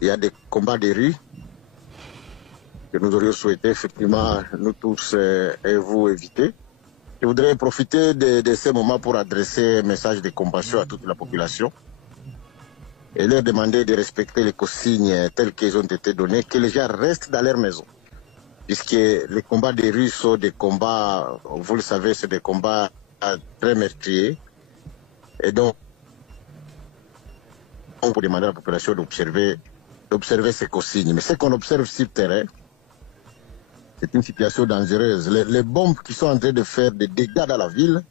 il y a des combats de rue que nous aurions souhaité effectivement nous tous et vous éviter. Je voudrais profiter de ces moments pour adresser un message de compassion à toute la population et leur demander de respecter les consignes telles qu'elles ont été données, que les gens restent dans leur maison. Puisque les combats des rues sont des combats, vous le savez, c'est des combats très meurtriers. Et donc, on peut demander à la population d'observer ces consignes. Mais ce qu'on observe sur le terrain, c'est une situation dangereuse. Les bombes qui sont en train de faire des dégâts dans la ville,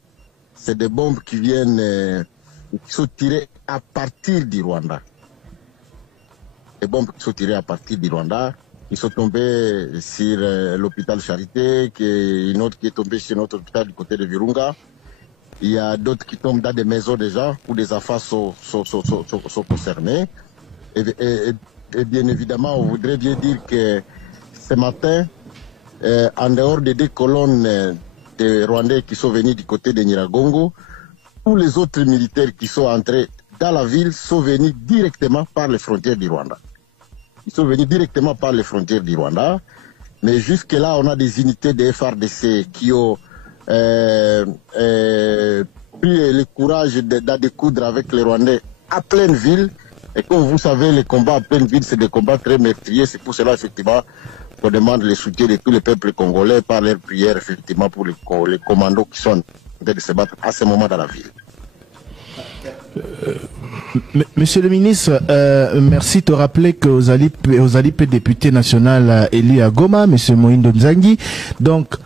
c'est des bombes qui viennent, qui sont tirées à partir du Rwanda. Les bombes qui sont tirées à partir du Rwanda, qui sont tombées sur l'hôpital Charité, une autre qui est tombée sur notre hôpital du côté de Virunga. Il y a d'autres qui tombent dans des maisons déjà, où des enfants sont concernés. Et bien évidemment, on voudrait bien dire que ce matin, en dehors des 2 colonnes de Rwandais qui sont venus du côté de Nyiragongo, tous les autres militaires qui sont entrés dans la ville sont venus directement par les frontières du Rwanda. Ils sont venus directement par les frontières du Rwanda. Mais jusque-là, on a des unités de FRDC qui ont pris le courage d'en découdre avec les Rwandais à pleine ville. Et comme vous savez, les combats à pleine ville, c'est des combats très meurtriers. C'est pour cela, effectivement, qu'on demande le soutien de tous les peuples congolais par leurs prières, effectivement, pour les commandos qui sont en train de se battre à ce moment dans la ville. Monsieur le ministre, merci de rappeler que aux alipes député national élu à Goma, Monsieur Moïndo Nzangi. Donc,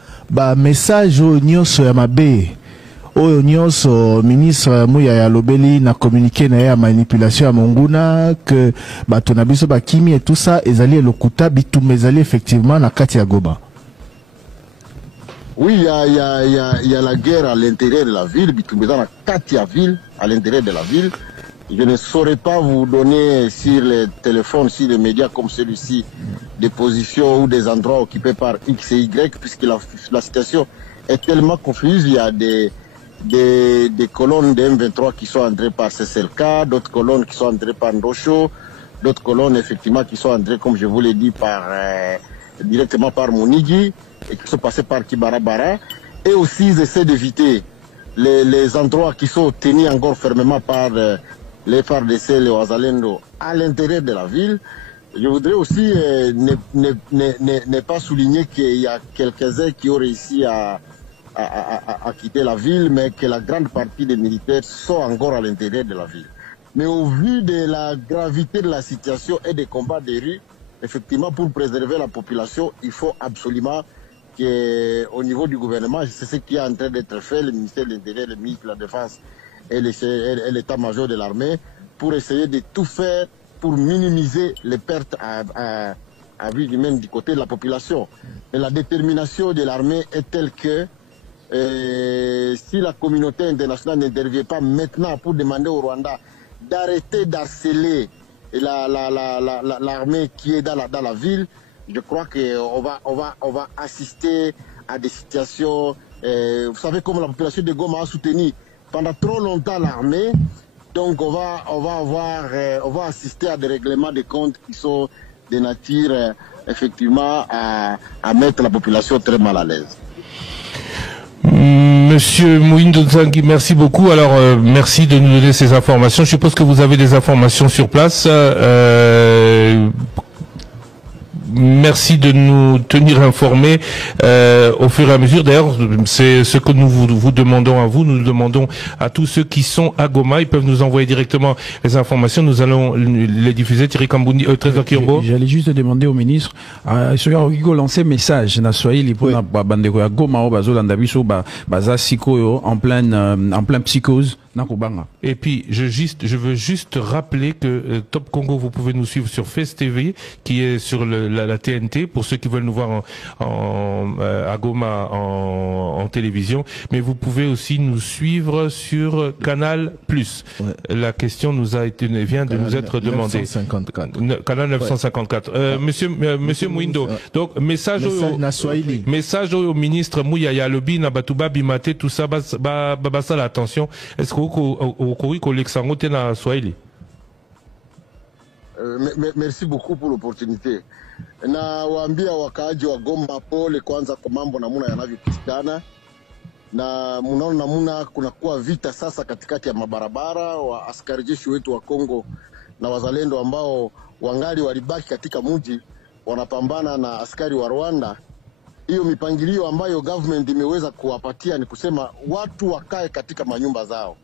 message au nyonso ya mabe, au nyonso ministre Mouya ya Lobeli na communiqué na ya manipulation ya Monguna que tonabiso bakimi et tout ça, ezali lokuta bitumba ezali effectivement na kati ya Goma. Oui, il y a la guerre à l'intérieur de la ville, bitumba na kati ya ville, à l'intérieur de la ville. Je ne saurais pas vous donner sur les téléphones, sur les médias comme celui-ci, des positions ou des endroits occupés par X et Y, puisque la situation est tellement confuse. Il y a des colonnes de M23 qui sont entrées par CCLK, d'autres colonnes qui sont entrées par Ndosho, d'autres colonnes effectivement qui sont entrées, comme je vous l'ai dit, directement par Monigi, et qui sont passées par Kibarabara. Et aussi, ils essaient d'éviter les endroits qui sont tenus encore fermement par les FARDC, les Ouazalendo, à l'intérieur de la ville. Je voudrais aussi ne pas souligner qu'il y a quelques-uns qui ont réussi à quitter la ville, mais que la grande partie des militaires sont encore à l'intérieur de la ville. Mais au vu de la gravité de la situation et des combats des rues, effectivement, pour préserver la population, il faut absolument qu'au niveau du gouvernement, c'est ce qui est en train d'être fait, le ministère de l'Intérieur, le ministre de la Défense et l'état-major de l'armée, pour essayer de tout faire pour minimiser les pertes à vue humaine du côté de la population. Et la détermination de l'armée est telle que si la communauté internationale n'intervient pas maintenant pour demander au Rwanda d'arrêter d'harceler l'armée qui est dans la ville, je crois qu'on va assister à des situations. Vous savez comme la population de Goma a soutenu pendant trop longtemps l'armée, donc on va assister à des règlements de comptes qui sont de nature effectivement à mettre la population très mal à l'aise. Monsieur Moïndo Nzangi, merci beaucoup. Alors, merci de nous donner ces informations. Je suppose que vous avez des informations sur place. Merci de nous tenir informés au fur et à mesure. D'ailleurs, c'est ce que nous vous demandons à vous. Nous demandons à tous ceux qui sont à Goma. Ils peuvent nous envoyer directement les informations. Nous allons les diffuser. Thierry Kambundi, Trésor Kiombo. J'allais juste demander au ministre, il faut lancer message na Swahili pour na bandeko ya Goma o bazolanda biso baza sikoyo en plein psychose. Et puis, je veux juste rappeler que Top Congo, vous pouvez nous suivre sur Face TV, qui est sur la TNT, pour ceux qui veulent nous voir à Goma en télévision. Mais vous pouvez aussi nous suivre sur Canal+. Ouais. La question vient de nous être demandée. 954. Canal 954. Ouais. Monsieur Mouindo. Donc, message au ministre Mouya Yalobi, Nabatuba Bimate, tout ça, ça l'attention. Est-ce que au Swahili? Merci beaucoup pour l'opportunité. Na waambia wakaaji wa Goma pole kwanza kwa mambo namuna yanavyopitikana, na munaona namuna kunakuwa vita sasa katikati ya mabarabara, wa askari jeshi wetu wa Kongo na wazalendo ambao wangali walibaki katika mji wanapambana na askari wa Rwanda. Hiyo mipangilio ambayo government imeweza kuwapatia ni kusema watu wakae katika manyumba zao,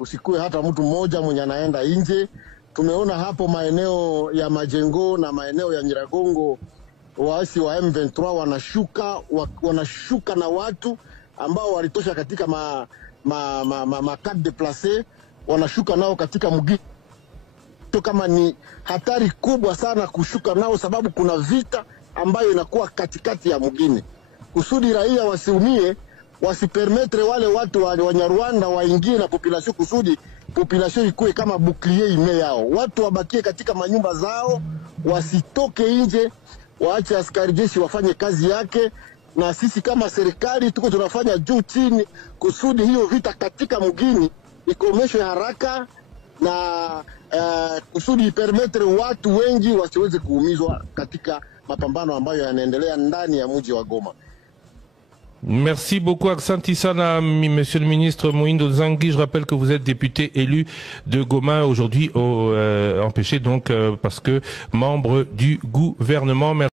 usikue hata mtu mmoja mwenye anaenda nje. Tumeona hapo maeneo ya Majengo na maeneo ya Nyiragongo waasi wa M23 wanashuka na watu ambao walitosha katika carte de place, wanashuka nao katika mgini. Kama ni hatari kubwa sana kushuka nao, sababu kuna vita ambayo inakuwa katikati ya mgini. Kusudi raia wasiumie, wasipermetre wale watu wa Nyarwanda waingie na population, kusudi population ikuwe kama bouclier ime yao. Watu wabakie katika manyumba zao, wasitoke nje, waache askari jeshi wafanye kazi yake, na sisi kama serikali tuko tunafanya juu chini kusudi hiyo vita katika mgini ikomeshwe haraka, na kusudi permettre watu wengi wasiweze kuumizwa katika mapambano ambayo yanaendelea ndani ya mji wa Goma. Merci beaucoup, Aksanti Sana, Monsieur le ministre Mohindo Nzangi. Je rappelle que vous êtes député élu de Goma aujourd'hui, empêché donc parce que membre du gouvernement. Merci.